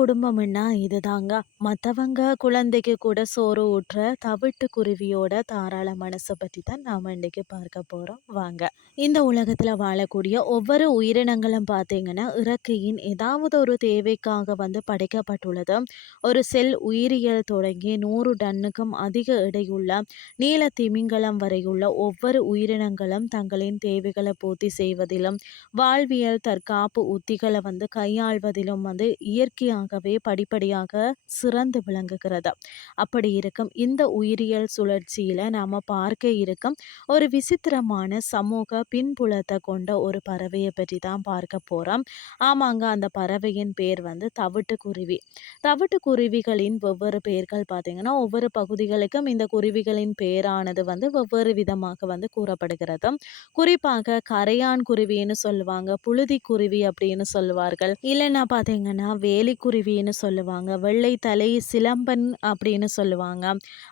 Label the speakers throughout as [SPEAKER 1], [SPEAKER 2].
[SPEAKER 1] குடும்பம்னா இதுதாங்க. மற்றவங்க குழந்தைக்கு கூட சோறு ஊற்ற தவிட்டு குருவியோட தாராள மனசை பற்றி தான் நாம் இன்றைக்கி பார்க்க போகிறோம் வாங்க. இந்த உலகத்தில் வாழக்கூடிய ஒவ்வொரு உயிரினங்களும் பார்த்தீங்கன்னா, இறக்கையின் ஏதாவது ஒரு தேவைக்காக வந்து படைக்கப்பட்டுள்ளது. ஒரு செல் உயிரியல் தொடங்கி நூறு டன்னுக்கும் அதிக எடையுள்ள நீல திமிங்கலம் வரையுள்ள ஒவ்வொரு உயிரினங்களும் தங்களின் தேவைகளை பூர்த்தி செய்வதிலும், வாழ்வியல் தற்காப்பு உத்திகளை வந்து கையாள்வதிலும் வந்து இயற்கையாக இயற்கையாகவே படிப்படியாக சிறந்து விளங்குகிறது. அப்படி இருக்கும் இந்த உயிரியல் சுழற்சியில நாம் பார்க்க இருக்கும் ஒரு விசித்திரமான சமூக பின்புலத்தை கொண்ட ஒரு பறவையை பற்றி தான் பார்க்க போறோம். ஆமாங்க அந்த பறவையின் பேர் வந்து தவிட்டுக்குருவி. தவிட்டுக்குருவிகளின் வெவ்வேறு பெயர்கள் பார்த்திங்கன்னா ஒவ்வொரு பகுதிகளுக்கும் இந்த குருவிகளின் பெயரானது வந்து வெவ்வேறு விதமாக வந்து கூறப்படுகிறது. குறிப்பாக கரையான் குருவின்னு சொல்லுவாங்க, புழுதி குருவி அப்படின்னு சொல்லுவார்கள். இல்லைன்னா பார்த்தீங்கன்னா குருவின்னு சொல்லுவாங்க, வெள்ளை தலை சிலம்பன் அப்படின்னு சொல்லுவாங்க,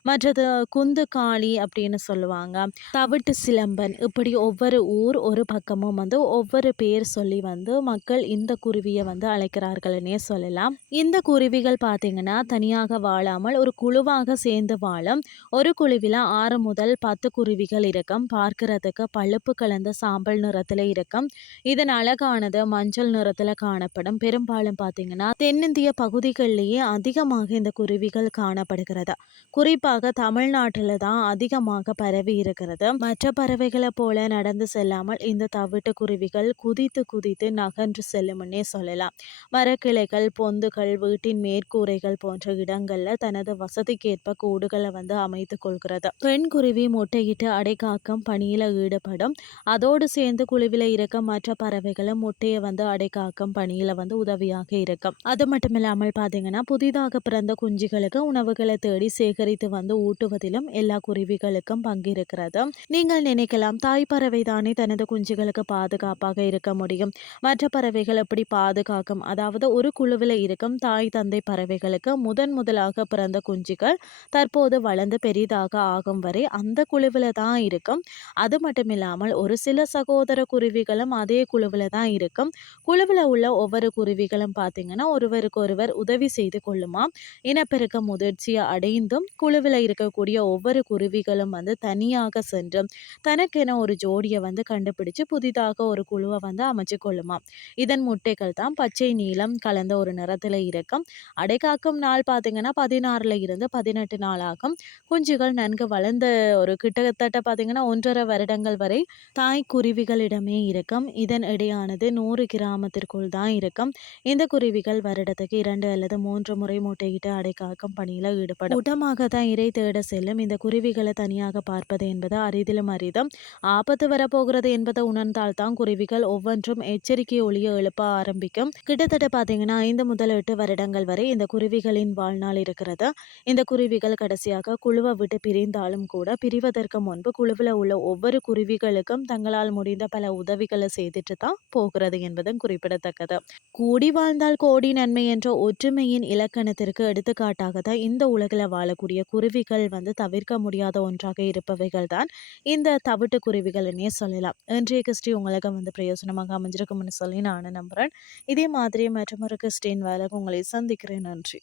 [SPEAKER 1] மற்றது குந்து காளி அப்படின்னு சொல்லுவாங்க, தவிட்டு சிலம்பன் இப்படி ஒவ்வொரு ஊர் ஒரு பக்கமும் வந்து ஒவ்வொரு பேர் சொல்லி வந்து மக்கள் இந்த குருவியை வந்து அழைக்கிறார்கள்னே சொல்லலாம். இந்த குருவிகள் பார்த்தீங்கன்னா தனியாக வாழாமல் ஒரு குழுவாக சேர்ந்து வாழும். ஒரு குழுவில் ஆறு முதல் பத்து குருவிகள் இருக்கும். பார்க்கறதுக்கு பழுப்பு கலந்த சாம்பல் நிறத்தில் இருக்கும். இதன் அழகானது மஞ்சள் நிறத்தில் காணப்படும். பெரும்பாலும் பார்த்தீங்கன்னா தென்னிந்திய பகுதிகளிலேயே அதிகமாக இந்த குருவிகள் காணப்படுகிறது. குறிப்பாக தமிழ்நாட்டில் தான் அதிகமாக பரவி இருக்கிறது. மற்ற பறவைகளை போல நடந்து செல்லாமல் இந்த தவிட்டு குருவிகள் குதித்து குதித்து நகன்று செல்லும்னே சொல்லலாம். மரக்கிளைகள், பொந்துகள், வீட்டின் மேற்கூரைகள் போன்ற இடங்களில் தனது வசதிக்கேற்ப கூடுகளை வந்து அமைத்துக் கொள்கிறது. பெண் குருவி முட்டையிட்டு அடைக்காக்கம் பணியில் ஈடுபடும். அதோடு சேர்ந்து குழுவில இருக்க மற்ற பறவைகளும் முட்டையை வந்து அடைக்காக்கம் பணியில் வந்து உதவியாக இருக்கும். அது மட்டும் மட்டுமில்லாமல் பார்த்தீங்கன்னா புதிதாக பிறந்த குஞ்சுகளுக்கு உணவுகளை தேடி சேகரித்து வந்து ஊட்டுவதிலும் எல்லா குருவிகளுக்கும் பங்கு இருக்கிறது. நீங்கள் நினைக்கலாம் தாய் பறவை தானே தனது குஞ்சுகளுக்கு பாதுகாப்பாக இருக்க முடியும். மற்ற பறவைகள் எப்படி பாதுகாக்கும்? அதாவது ஒரு குழுவில் இருக்கும் தாய் தந்தை பறவைகளுக்கு முதன் முதலாக பிறந்த குஞ்சுகள் தற்போது வளர்ந்து பெரிதாக ஆகும் வரை அந்த குழுவில் தான் இருக்கும். அது மட்டும் இல்லாமல் ஒரு சில சகோதர குருவிகளும் அதே குழுவில் தான் இருக்கும். குழுவில் உள்ள ஒவ்வொரு குருவிகளும் பார்த்தீங்கன்னா ஒருவர் ஒருவர் உதவி செய்து கொள்ளுமாம். இனப்பெருக்க முதிர்ச்சியை அடைந்தும் குழுவில் இருக்கக்கூடிய ஒவ்வொரு குருவிகளும் வந்து தனியாக சென்று தனக்கென ஒரு ஜோடியை வந்து கண்டுபிடிச்சு புதிதாக ஒரு குழுவை வந்து அமைச்சு கொள்ளுமாம். இதன் முட்டைகள் தான் பச்சை நீளம் கலந்த ஒரு நிறத்தில் இருக்கும். அடைகாக்கும் நாள் பார்த்தீங்கன்னா பதினாறுல இருந்து பதினெட்டு நாள் ஆகும். குஞ்சுகள் நன்கு வளர்ந்த ஒரு கிட்டத்தட்ட பார்த்தீங்கன்னா ஒன்றரை வருடங்கள் வரை தாய் குருவிகளிடமே இருக்கும். இதன் இடையானது நூறு கிராமத்திற்குள் தான் இருக்கும். இந்த குருவிகள் வருடத்தில் வருடத்துக்கு இரண்டு அல்லது மூன்று முறை முட்டையிட்டு அடைக்காக்கும் பணியில் ஈடுபடும். கூட்டமாக தான் இறை தேட செல்லும் இந்த குருவிகளை தனியாக பார்ப்பது என்பது அரிதிலும் அரிதும். ஆபத்து வரப்போகிறது என்பதை உணர்ந்தால் தான் குருவிகள் ஒவ்வொன்றும் எச்சரிக்கை ஒளிய எழுப்ப ஆரம்பிக்கும். கிட்டத்தட்ட பார்த்தீங்கன்னா ஐந்து முதல் எட்டு வருடங்கள் வரை இந்த குருவிகளின் வாழ்நாள் இருக்கிறது. இந்த குருவிகள் கடைசியாக குழுவை விட்டு பிரிந்தாலும் கூட பிரிவதற்கு முன்பு குழுவில் உள்ள ஒவ்வொரு குருவிகளுக்கும் தங்களால் முடிந்த பல உதவிகளை செய்துட்டு தான் போகிறது என்பதும் குறிப்பிடத்தக்கது. கூடி வாழ்ந்தால் கோடி நன்மை என்ற ஒற்றுமையின் இலக்கணத்திற்கு எடுத்துக்காட்டாக தான் இந்த உலகில் வாழக்கூடிய குருவிகள் வந்து தவிர்க்க முடியாத ஒன்றாக இருப்பவைகள் தான் இந்த தவிட்டு குருவிகள்னே சொல்லலாம். இன்றைய கிறிஸ்டி உங்களுக்கு வந்து பிரயோஜனமாக அமைஞ்சிருக்கும்னு சொல்லி நான் நம்புகிறேன். இதே மாதிரி மற்றொரு கிறிஸ்டின் வேலை உங்களை சந்திக்கிறேன். நன்றி.